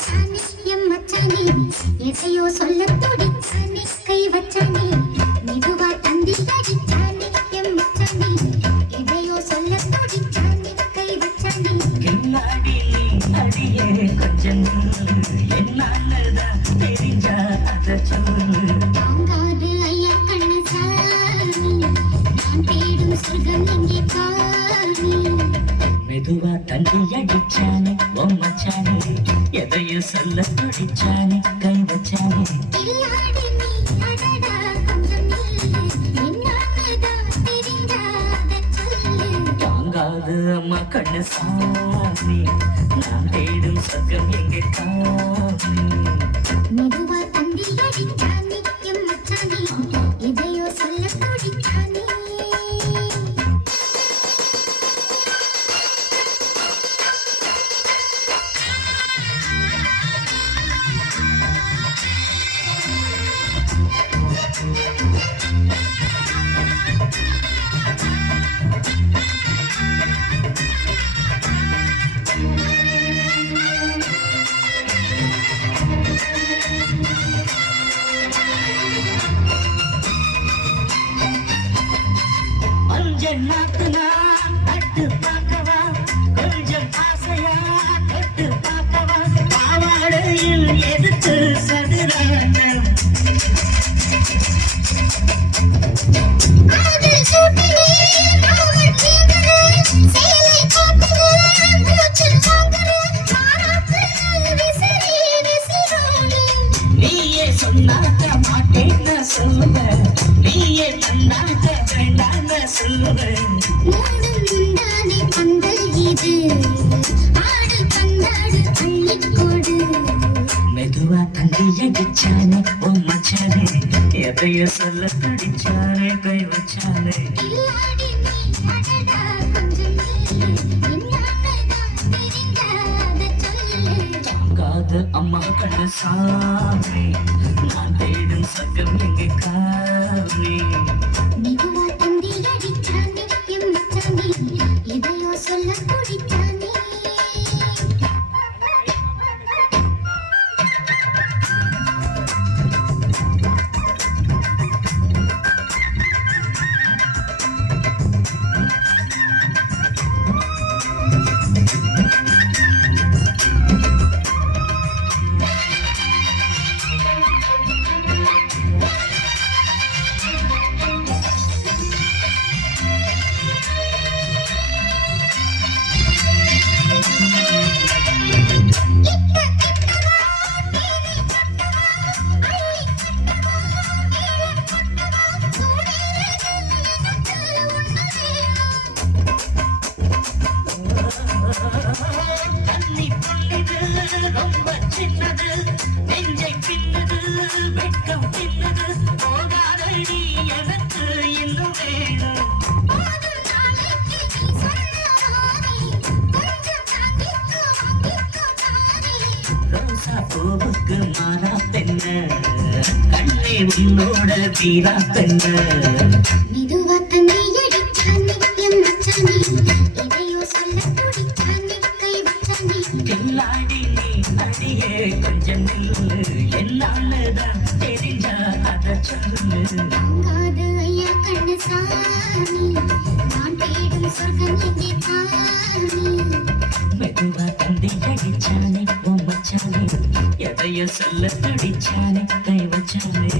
துடிச்சானே M மச்சானே எதையோ சொல்ல துடிச்சானே கை வச்சானே மெதுவா தந்தி அடிச்சானே எம் மச்சானே எதையோ சொல்ல துடிச்சானே கை வச்சானே கில்லாடி அடியே கொஞ்சம் என்னாலதான் தெரிஞ்சா அத சொல்லு தாங்காது ஐயா கண்ணு சாமி நான் தேடும் சொர்க்கம் எங்கே காணி மெதுவா தந்தி அடிச்சானே உன் மச்சானே எதையும் சொல்ல துடிச்சானே கை வச்சானே கில்லாடி நீ அடடா கொஞ்சம் நில்லு என்னாலதான் தெரியாத சொல்லு தாங்காது அம்மா கண்ணு சாமி நான் தேடும் சொர்க்கம் எங்கே காமி மெதுவா தந்தி அடிச்சானே எம் மச்சானே எதையோ சொல்ல துடிச்சானே கொஞ்சம் நாத்துனா தட்டு பார்க்கவா கொஞ்சம் ஆசையா தொட்டு பார்க்கவா பாவாடையில் எதுக்கு சதுராட்டம் காதல் சூட்டிலே காவல் தீங்குறே செயலை காட்டுகிறே மூச்சில் வாங்குறே மாறாக்கள் விசிறி விசிறோடு நீயே சொன்னாக்க மாட்டேன்னு சொல்லுவேன் நீயே தந்தாக்க வேண்டான்னு சொல்லுவேன் மூடும் முந்தானை பந்தல் இது ஆடு பந்தாடு அள்ளிக்கொடு மெதுவா தந்தி அடிச்சானே உன் மச்சானே எதையும் சொல்ல துடிச்சானே கை வச்சானே கில்லாடி நீ அடடா கொஞ்சம் நில்லு என்னாலதான் தெரியாத சொல்லு தாங்காது அம்மா கண்ணு சாமி நான் தேடும் சக்கம் எங்கே காமி மெதுவா தந்தி அடிச்சானே எம் மச்சானே எதையோ சொல்ல துடிச்சானே தண்ணி புள்ளிது ரொம்ப சின்னது நெஞ்சை பின்னது வெட்கம் பின்னது போகாதடி எனக்கு இன்னும் வேணும் போதும் நாளைக்கு நீ சொன்னாரே கொஞ்சம் தாங்கிக்கோ தானே ரோசா பூவுக்கு மாறா பெண்ண கண்ணே உன்னோட வீரா பெண்ண மெதுவா தந்தி அடிச்சானே எம் மச்சானே எதையோ சொல்ல துடிச்சானே கை வச்சானே கில்லாடி நீ அடியே கொஞ்சம் நில்லு என்னாலதான் தெரிஞ்சா அத சொல்லு தாங்காது ஐயா கண்ணு சாமி நான் தேடும் சொர்க்கம் எங்கே காணி மெதுவா தந்தி அடிச்சானே உன் மச்சானே எதையும் சொல்ல துடிச்சானே கை வச்சானே